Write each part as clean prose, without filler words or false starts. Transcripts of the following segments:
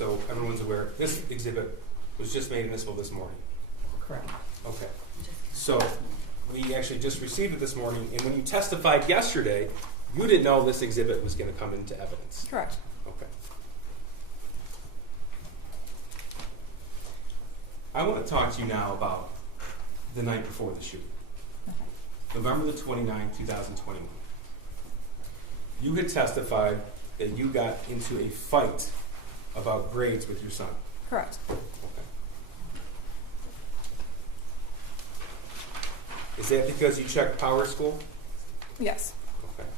so everyone's aware, this exhibit was just made admissible this morning. Correct. Okay. So we actually just received it this morning, and when you testified yesterday, you didn't know this exhibit was going to come into evidence. Correct. Okay. I want to talk to you now about the night before the shooting. Okay. November the 29th, 2021. You had testified that you got into a fight about grades with your son. Correct. Okay. Is that because you checked Power School? Yes. Okay.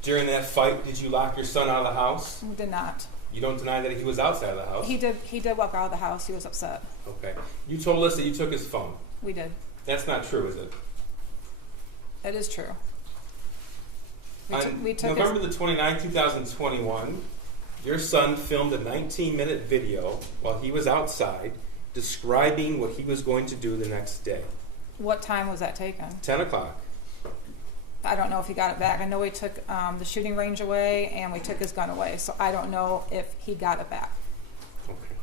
During that fight, did you lock your son out of the house? We did not. You don't deny that he was outside of the house? He did walk out of the house. He was upset. Okay. You told us that you took his phone. We did. That's not true, is it? It is true. On we took November the 29th, 2021, your son filmed a 19-minute video while he was outside describing what he was going to do the next day. What time was that taken? 10 o'clock. I don't know if he got it back. I know we took the shooting range away and we took his gun away, so I don't know if he got it back. Okay.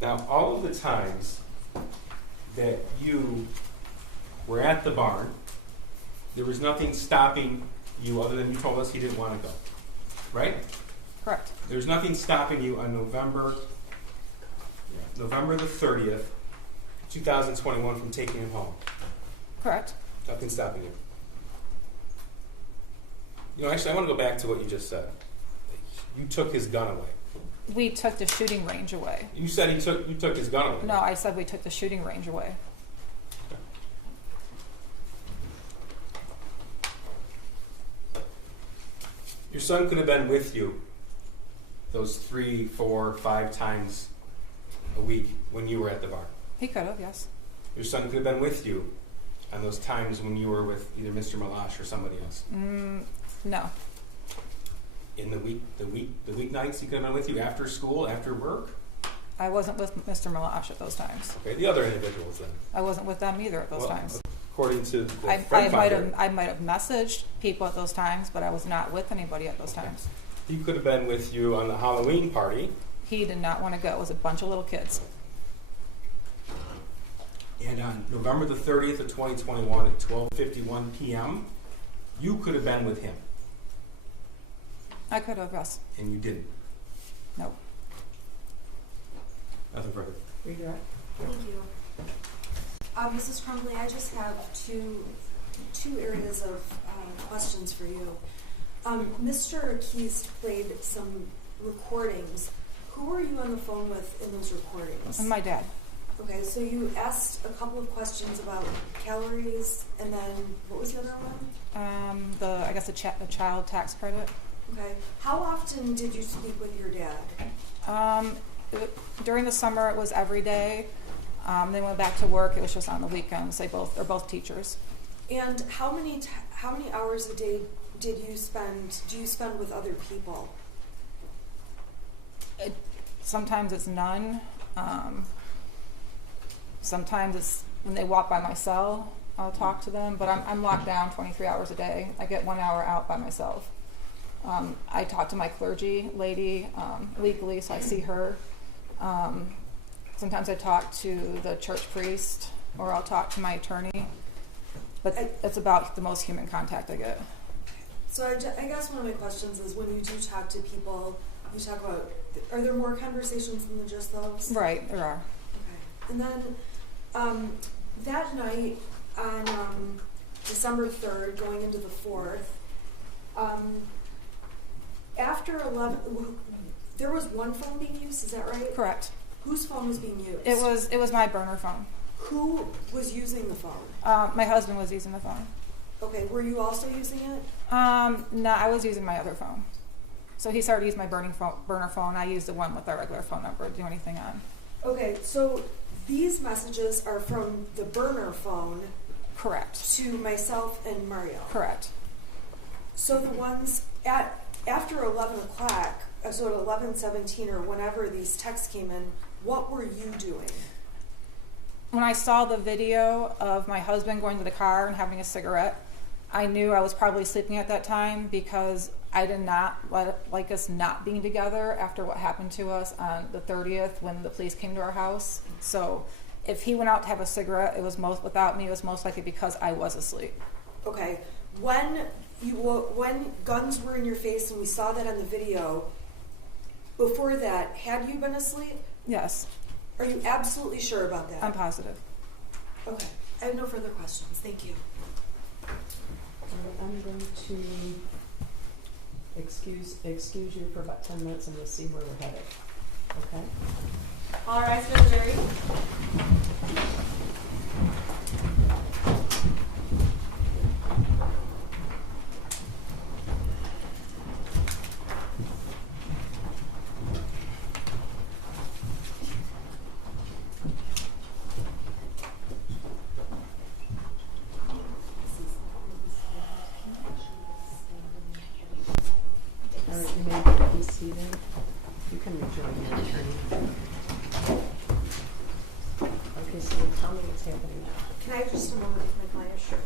Now, all of the times that you were at the barn, there was nothing stopping you other than you told us he didn't want to go, right? Correct. There's nothing stopping you on November the 30th, 2021 from taking him home. Correct. Nothing stopping you. You know, actually, I want to go back to what you just said. You took his gun away. We took the shooting range away. You said you took his gun away. No, I said we took the shooting range away. Your son could have been with you those 3, 4, 5 times a week when you were at the bar. He could have, yes. Your son could have been with you on those times when you were with either Mr. Malash or somebody else. No. In the weeknights, he could have been with you after school, after work? I wasn't with Mr. Malash at those times. Okay, the other individuals then. I wasn't with them either at those times. According to the I friend finder, might have messaged people at those times, but I was not with anybody at those times. he could have been with you on the Halloween party. He did not want to go. It was a bunch of little kids. And on November the 30th of 2021 at 12:51 p.m., you could have been with him. I could have, yes. And you didn't. Nope. Nothing further. Redirect. Thank you. Mrs. Crumbley, I just have two areas of questions for you. Mr. Keast played some recordings. Who were you on the phone with in those recordings? And my dad. Okay, so you asked a couple of questions about calories, and then what was the other one? The child tax credit. Okay. How often did you speak with your dad? During the summer, it was every day. They went back to work. It was just on the weekends. They're both teachers. And how many hours a day do you spend with other people? Sometimes it's none. Sometimes it's when they walk by my cell, I'll talk to them. But I'm locked down 23 hours a day. I get 1 hour out by myself. I talk to my clergy lady legally, so I see her. Sometimes I talk to the church priest, or I'll talk to my attorney. But it's about the most human contact I get. So I guess one of my questions is, when you do talk to people, you talk about, are there more conversations than just those? Right, there are. Okay. And then that night on December 3rd, going into the 4th, after 11, there was one phone being used, is that right? Correct. Whose phone was being used? It was my burner phone. Who was using the phone? My husband was using the phone. Okay, were you also using it? No, I was using my other phone. So he started using my burner phone. I used the one with our regular phone number to do anything on. Okay, so these messages are from the burner phone. Correct. To myself and Mario. Correct. So the ones after 11 o'clock, so at 11:17 or whenever these texts came in, what were you doing? When I saw the video of my husband going to the car and having a cigarette, I knew I was probably sleeping at that time because I did not like us not being together after what happened to us on the 30th when the police came to our house. So if he went out to have a cigarette, it was without me, it was most likely because I was asleep. Okay. When guns were in your face and we saw that on the video, before that, had you been asleep? Yes, Are you absolutely sure about that? I'm positive. Okay. I have no further questions. Thank you. I'm going to excuse you for about 10 minutes and we'll see where we're headed. Okay? All rise for the jury. All right, you may be seated. You can rejoin your attorney. Okay, so tell me what's happening now. Can I have just a moment with my client? Sure.